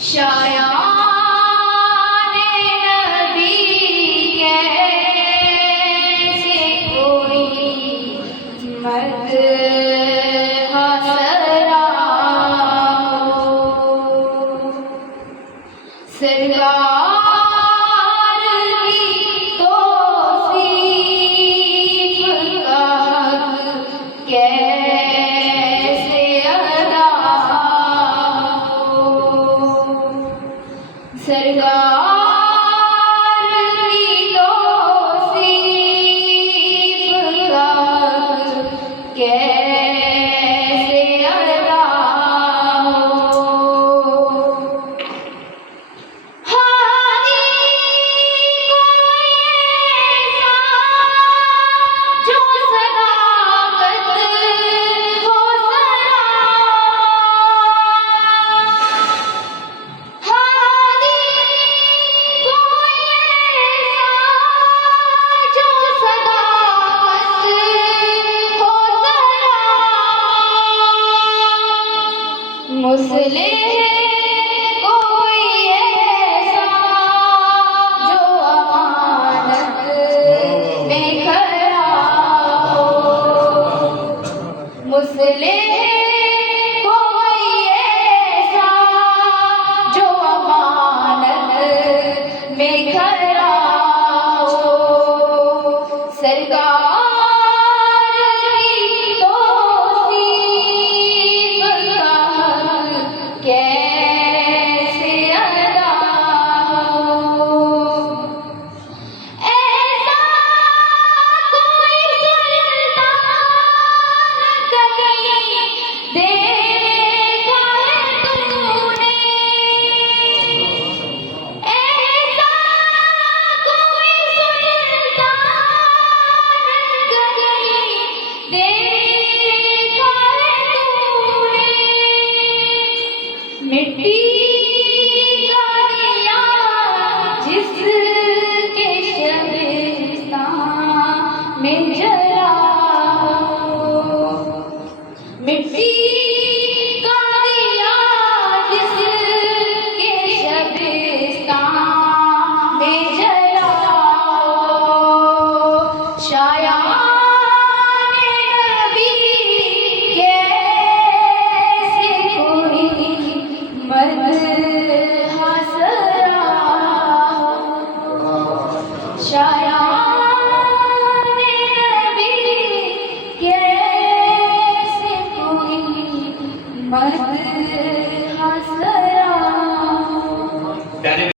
शायान नबी कैसे कोई मत हसरा हो। सरकार की तौसीफ का कैसे अदा हो। सरकार की तौसीफ का कैसे अदा हो। मुस्लिम कोई ऐसा जो अमानत में खरा हो। मुस्लिम कोई ऐसा जो अमानत में खरा हो। सरकार कैसे अदा हो। ऐसा कोई सुल्तान कहीं देखा है तूने। ऐसा कोई सुल्तान कहीं देखा है तूने। मिट्टी का दिया जिसके शबीस्तान में जला हो। मिट्टी का दिया जिसके शबीस्तान में जला हो। शायान नबी कैसे कोई मत हसरा हो। शायान नबी कैसे कोई मत